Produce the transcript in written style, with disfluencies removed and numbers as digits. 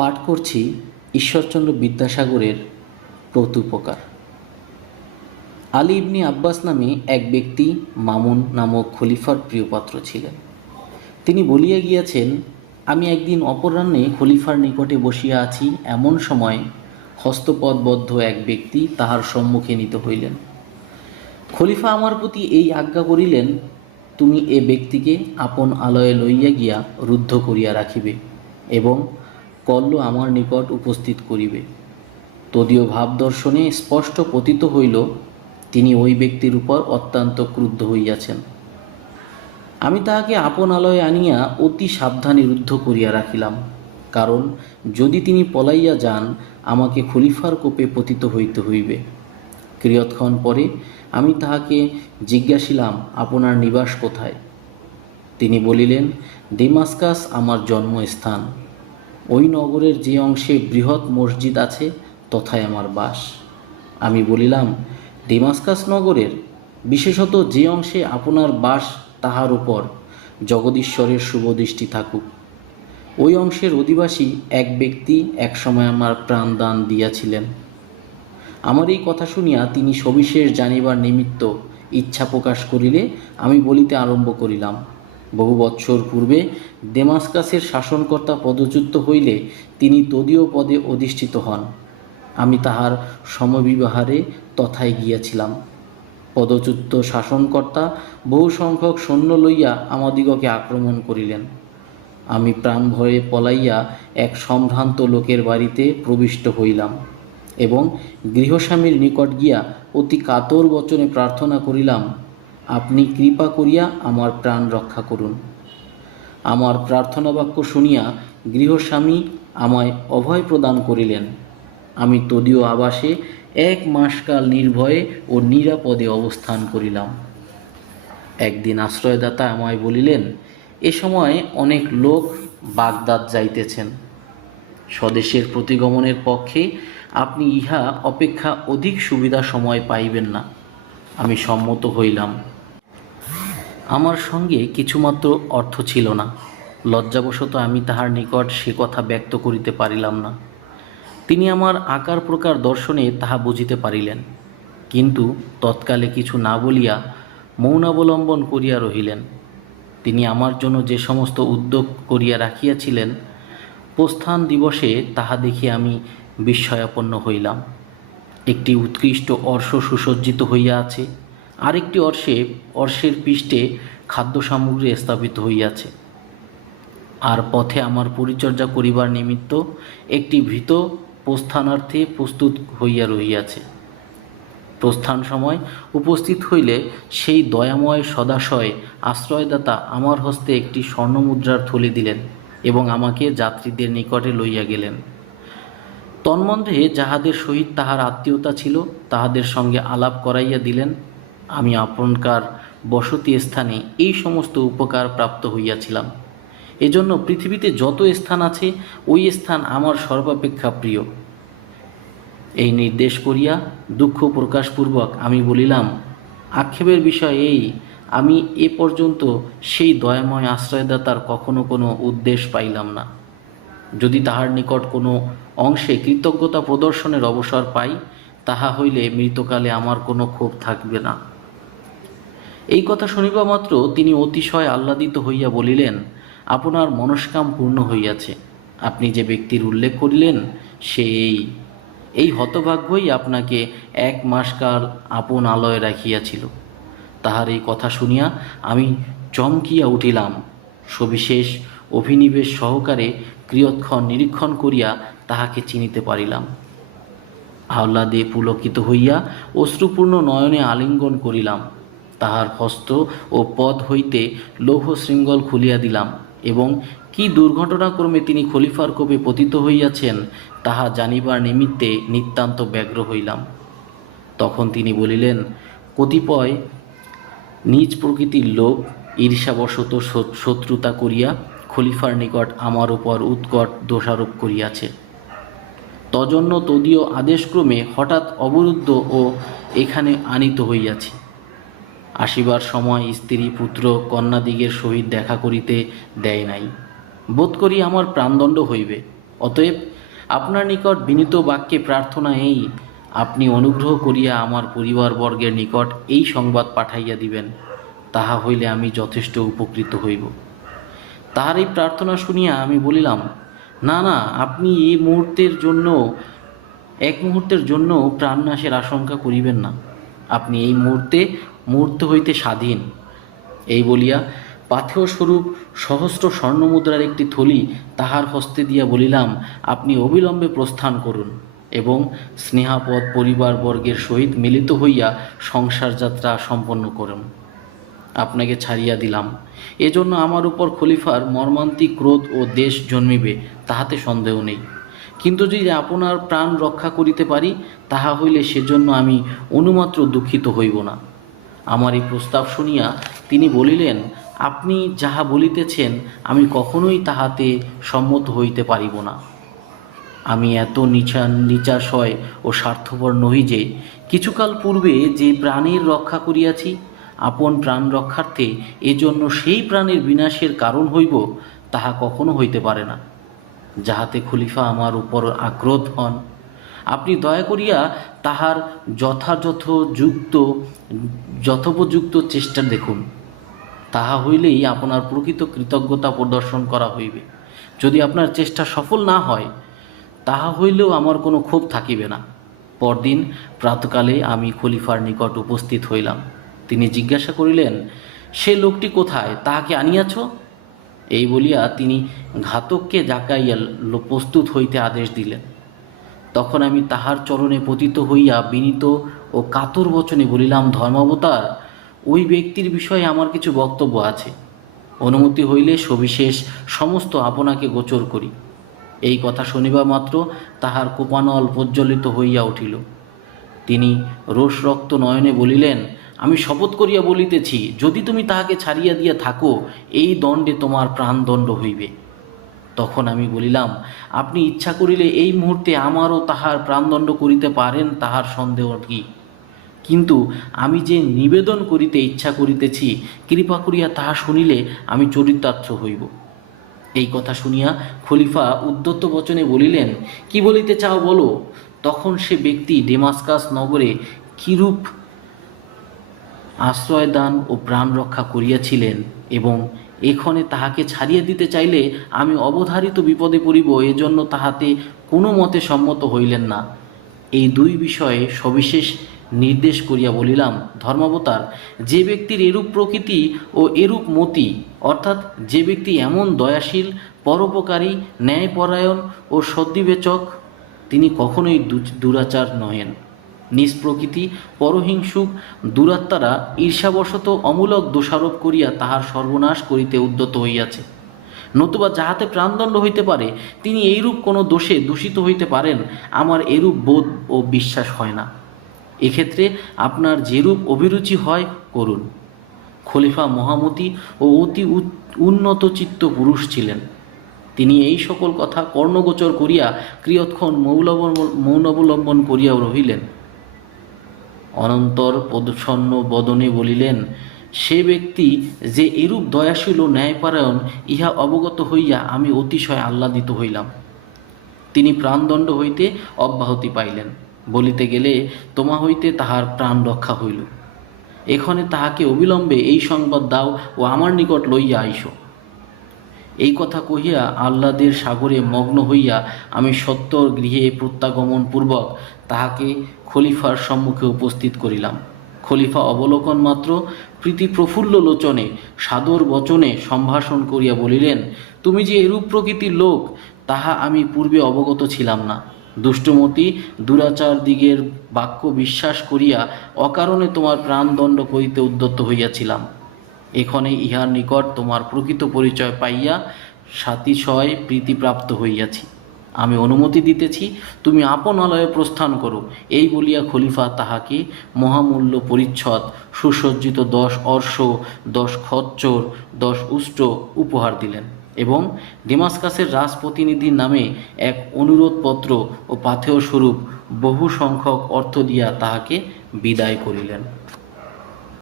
পাঠ করছি ঈশ্বরচন্দ্র বিদ্যাসাগরের প্রত্যুপকার। আলী ইবনে আব্বাস নামে এক ব্যক্তি মামুন নামক খলিফার প্রিয়পাত্র ছিলেন। তিনি বলিয়া গিয়াছেন, আমি একদিন অপরাহ্নে খলিফার নিকটে বসিয়া আছি, এমন সময় হস্তপদবদ্ধ এক ব্যক্তি তাহার সম্মুখে নীত হইলেন। খলিফা আমার প্রতি এই আজ্ঞা করিলেন, তুমি এ ব্যক্তিকে আপন আলয়ে লইয়া গিয়া রুদ্ধ করিয়া রাখিবে এবং কল্য আমার নিকট উপস্থিত করিবে। তদীয় ভাবদর্শনে স্পষ্ট পতিত হইল, তিনি ওই ব্যক্তির উপর অত্যন্ত ক্রুদ্ধ হইয়াছেন। আমি তাহাকে আপন আলয়ে আনিয়া অতি সাবধানে রুদ্ধ করিয়া রাখিলাম, কারণ যদি তিনি পলাইয়া যান আমাকে খলিফার কোপে পতিত হইতে হইবে। কিয়ৎক্ষণ পরে আমি তাহাকে জিজ্ঞাসিলাম, আপনার নিবাস কোথায়? তিনি বলিলেন, ডেমাস্কাস আমার জন্মস্থান। ওই নগরের যে অংশে বৃহৎ মসজিদ আছে তথায় আমার বাস। আমি বলিলাম, ডেমাস্কাস নগরের বিশেষত যে অংশে আপনার বাস তাহার উপর জগদীশ্বরের শুভদৃষ্টি থাকুক। ওই অংশের অধিবাসী এক ব্যক্তি একসময় আমার প্রাণদান দিয়াছিলেন। আমার এই কথা শুনিয়া তিনি সবিশেষ জানিবার নিমিত্ত ইচ্ছা প্রকাশ করিলে আমি বলিতে আরম্ভ করিলাম, বহু বৎসর পূর্বে ডেমাস্কাসের শাসনকর্তা পদচ্যুত হইলে তিনি তদীয় পদে অধিষ্ঠিত হন। আমি তাহার সমবিবাহারে তথায় গিয়াছিলাম। পদচ্যুত শাসনকর্তা বহু সংখ্যক সৈন্য লইয়া আমাদিগকে আক্রমণ করিলেন। আমি প্রাণ ভয়ে পলাইয়া এক সম্ভ্রান্ত লোকের বাড়িতে প্রবিষ্ট হইলাম এবং গৃহস্বামীর নিকট গিয়া অতি কাতর বচনে প্রার্থনা করিলাম, আপনি কৃপা করিয়া আমার প্রাণ রক্ষা করুন। আমার প্রার্থনা বাক্য শুনিয়া গৃহস্বামী আমায় অভয় প্রদান করিলেন। আমি তদীয় আবাসে 1 মাসকাল নির্ভয়ে ও নিরাপদে অবস্থান করিলাম। একদিন আশ্রয়দাতা আমায় বলিলেন, এ সময় অনেক লোক বাগদাদ যাইতেছেন। স্বদেশের প্রতিগমনের পক্ষে আপনি ইহা অপেক্ষা অধিক সুবিধা সময় পাইবেন না। আমি সম্মত হইলাম। আমার সঙ্গে কিছুমাত্র অর্থ ছিল না। লজ্জাবশত আমি তাহার নিকট সে কথা ব্যক্ত করিতে পারিলাম না। তিনি আমার আকার প্রকার দর্শনে তাহা বুঝিতে পারিলেন, কিন্তু তৎকালে কিছু না বলিয়া মৌনাবলম্বন করিয়া রহিলেন। তিনি আমার জন্য যে সমস্ত উদ্যোগ করিয়া রাখিয়াছিলেন, প্রস্থান দিবসে তাহা দেখে আমি বিস্ময়াপন্ন হইলাম। একটি উৎকৃষ্ট অর্শ সুসজ্জিত হইয়া আছে, আরেকটি অর্শের পৃষ্ঠে খাদ্য সামগ্রী স্থাপিত হইয়াছে, আর পথে আমার পরিচর্যা করিবার নিমিত্ত একটি ভৃত্য প্রস্থানার্থে প্রস্তুত হইয়া রহিয়াছে। প্রস্থান সময় উপস্থিত হইলে সেই দয়াময় সদাশয় আশ্রয়দাতা আমার হস্তে একটি স্বর্ণমুদ্রার থলি দিলেন এবং আমাকে যাত্রীদের নিকটে লইয়া গেলেন। তন্মধ্যে যাহাদের সহিত তাহার আত্মীয়তা ছিল তাহাদের সঙ্গে আলাপ করাইয়া দিলেন। আমি আপনকার বসতি স্থানে এই সমস্ত উপকার প্রাপ্ত হইয়াছিলাম। এজন্য পৃথিবীতে যত স্থান আছে ওই স্থান আমার সর্বাপেক্ষা প্রিয়। এই নির্দেশ করিয়া দুঃখ প্রকাশপূর্বক আমি বলিলাম, আক্ষেপের বিষয় এই, আমি এ পর্যন্ত সেই দয়াময় আশ্রয়দাতার কখনো কোনো উদ্দেশ্য পাইলাম না। যদি তাহার নিকট কোনো অংশে কৃতজ্ঞতা প্রদর্শনের অবসর পাই, তাহা হইলে মৃতকালে আমার কোনো ক্ষোভ থাকবে না। এই কথা শুনিবা মাত্র তিনি অতিশয় আহ্লাদিত হইয়া বলিলেন, আপনার মনস্কাম পূর্ণ হইয়াছে। আপনি যে ব্যক্তির উল্লেখ করিলেন সে এই হতভাগ্যই আপনাকে 1 মাসকাল আপন আলয়ে রাখিয়াছিল। তাহার এই কথা শুনিয়া আমি চমকিয়া উঠিলাম। সবিশেষ অভিনিবেশ সহকারে কিয়ৎক্ষণ নিরীক্ষণ করিয়া তাহাকে চিনিতে পারিলাম। আহ্লাদে পুলকিত হইয়া অশ্রুপূর্ণ নয়নে আলিঙ্গন করিলাম। তাহার হস্ত ও পদ হইতে লৌহ শৃঙ্গল খুলিয়া দিলাম এবং কি দুর্ঘটনাক্রমে তিনি খলিফার কোপে পতিত হইয়াছেন তাহা জানিবার নিমিত্তে নিতান্ত ব্যগ্র হইলাম। তখন তিনি বলিলেন, কতিপয় নিজ প্রকৃতির লোক ঈর্ষাবশত শত্রুতা করিয়া খলিফার নিকট আমার উপর উৎকট দোষারোপ করিয়াছে। তজন্য তদীয় আদেশক্রমে হঠাৎ অবরুদ্ধ ও এখানে আনিত হইয়াছি। আসিবার সময় স্ত্রী পুত্র কন্যাদিগের সহিত দেখা করিতে দেয় নাই। বোধ করি আমার প্রাণদণ্ড হইবে। অতএব আপনার নিকট বিনীত বাক্যে প্রার্থনা এই, আপনি অনুগ্রহ করিয়া আমার পরিবারবর্গের নিকট এই সংবাদ পাঠাইয়া দিবেন, তাহা হইলে আমি যথেষ্ট উপকৃত হইব। তাহার এই প্রার্থনা শুনিয়া আমি বলিলাম, না না, আপনি এক মুহূর্তের জন্য প্রাণনাশের আশঙ্কা করিবেন না। আপনি এই মুহূর্তে হইতে স্বাধীন। এই বলিয়া পাথেয় স্বরূপ সহস্র স্বর্ণমুদ্রার একটি থলি তাহার হস্তে দিয়া বলিলাম, আপনি অবিলম্বে প্রস্থান করুন এবং স্নেহাপদ পরিবারবর্গের সহিত মিলিত হইয়া সংসার যাত্রা সম্পন্ন করুন। আপনাকে ছাড়িয়া দিলাম। এজন্য আমার উপর খলিফার মর্মান্তিক ক্রোধ ও দেশ জন্মিবে, তাহাতে সন্দেহ নেই। কিন্তু যদি আপনার প্রাণ রক্ষা করিতে পারি, তাহা হইলে সেজন্য আমি অনুমাত্র দুঃখিত হইব না। আমার এই প্রস্তাব শুনিয়া তিনি বলিলেন, আপনি যাহা বলিতেছেন আমি কখনোই তাহাতে সম্মত হইতে পারিব না। আমি এত নিচাশয় ও স্বার্থপর নহি যে কিছুকাল পূর্বে যে প্রাণের রক্ষা করিয়াছি, আপন প্রাণ রক্ষার্থে এজন্য সেই প্রাণের বিনাশের কারণ হইব, তাহা কখনো হইতে পারে না, যাহাতে খলিফা আমার উপর আক্রোধ হন। আপনি দয়া করিয়া তাহার যথোপযুক্ত চেষ্টা দেখুন। তাহা হইলেই আপনার প্রকৃত কৃতজ্ঞতা প্রদর্শন করা হইবে। যদি আপনার চেষ্টা সফল না হয়, তাহা হইলেও আমার কোনো ক্ষোভ থাকিবে না। পরদিন প্রাতকালে আমি খলিফার নিকট উপস্থিত হইলাম। তিনি জিজ্ঞাসা করিলেন, সে লোকটি কোথায়, তাহাকে আনিয়াছ? এই বলিয়া তিনি ঘাতককে ডাকাইয়া প্রস্তুত হইতে আদেশ দিলেন। তখন আমি তাহার চরণে পতিত হইয়া বিনীত ও কাতর বচনে বলিলাম, ধর্মাবতার, ওই ব্যক্তির বিষয়ে আমার কিছু বক্তব্য আছে। অনুমতি হইলে সবিশেষ সমস্ত আপনাকে গোচর করি। এই কথা শুনিবা মাত্র তাহার কোপানল প্রজ্বলিত হইয়া উঠিল। তিনি রোষরক্ত নয়নে বলিলেন, আমি শপথ করিয়া বলিতেছি, যদি তুমি তাহাকে ছাড়িয়া দিয়া থাকো, এই দণ্ডে তোমার প্রাণদণ্ড হইবে। তখন আমি বলিলাম, আপনি ইচ্ছা করিলে এই মুহূর্তে আমারও তাহার প্রাণদণ্ড করিতে পারেন, তাহার সন্দেহ কি? কিন্তু আমি যে নিবেদন করিতে ইচ্ছা করিতেছি, কৃপা করিয়া তাহা শুনিলে আমি চরিতার্থ হইব। এই কথা শুনিয়া খলিফা উদ্ধত বচনে বলিলেন, কি বলিতে চাও বলো। তখন সে ব্যক্তি ডেমাস্কাস নগরে কিরূপ আশ্রয়দান ও প্রাণ রক্ষা করিয়াছিলেন এবং এক্ষণে তাহাকে ছাড়িয়া দিতে চাইলে আমি অবধারিত বিপদে পড়িব, এজন্য তাহাতে কোনো মতে সম্মত হইলেন না। এই দুই বিষয়ে সবিশেষ নির্দেশ করিয়া বলিলাম, ধর্মাবতার, যে ব্যক্তির এরূপ প্রকৃতি ও এরূপ মতি, অর্থাৎ যে ব্যক্তি এমন দয়াশীল, পরোপকারী, ন্যায়পরায়ণ ও সদ্বিবেচক, তিনি কখনোই দুরাচার নহেন। নিজ প্রকৃতি পরহিংসুক দুরাত্মারা ঈর্ষাবশত অমূলক দোষারোপ করিয়া তাহার সর্বনাশ করিতে উদ্যত হইয়াছে। নতুবা যাহাতে প্রাণদণ্ড হইতে পারে, তিনি এইরূপ কোনো দোষে দূষিত হইতে পারেন, আমার এরূপ বোধ ও বিশ্বাস হয় না। এক্ষেত্রে আপনার যেরূপ অভিরুচি হয় করুন। খলিফা মহামতি ও অতি উন্নত চিত্ত পুরুষ ছিলেন। তিনি এই সকল কথা কর্ণগোচর করিয়া কিয়ৎক্ষণ মৌনাবলম্বন করিয়া রহিলেন। অনন্তর প্রচ্ছন্ন বদনে বলিলেন, সে ব্যক্তি যে এরূপ দয়াশীল ও ন্যায়পরায়ণ, ইহা অবগত হইয়া আমি অতিশয় আহ্লাদিত হইলাম। তিনি প্রাণদণ্ড হইতে অব্যাহতি পাইলেন। বলিতে গেলে তোমা হইতে তাহার প্রাণ রক্ষা হইল। এক্ষণে তাহাকে অবিলম্বে এই সংবাদ দাও ও আমার নিকট লইয়া আইস। এই কথা কহিয়া আহ্লাদের সাগরে মগ্ন হইয়া আমি সত্বর গৃহে প্রত্যাগমন পূর্বক তাহাকে খলিফার সম্মুখে উপস্থিত করিলাম। খলিফা অবলোকন মাত্র প্রীতি প্রফুল্ল লোচনে সাদর বচনে সম্ভাষণ করিয়া বলিলেন, তুমি যে এরূপ প্রকৃতির লোক, তাহা আমি পূর্বে অবগত ছিলাম না। দুষ্টমতি দুরাচার দিগের বাক্য বিশ্বাস করিয়া অকারণে তোমার প্রাণদণ্ড করিতে উদ্যত হইয়াছিলাম। এক্ষণে ইহার নিকট তোমার প্রকৃত পরিচয় পাইয়া সাতিশয় প্রীতিপ্রাপ্ত হইয়াছি। আমি অনুমতি দিতেছি, তুমি আপন আলয়ে প্রস্থান করো। এই বলিয়া খলিফা তাহাকে মহামূল্য পরিচ্ছদ, সুসজ্জিত 10 অর্শ, 10 খচ্চর, 10 উষ্ট্র উপহার দিলেন এবং ডেমাস্কাসের রাজপ্রতিনিধির নামে এক অনুরোধপত্র ও পাথেয় স্বরূপ বহু সংখ্যক অর্থ দিয়া তাহাকে বিদায় করিলেন।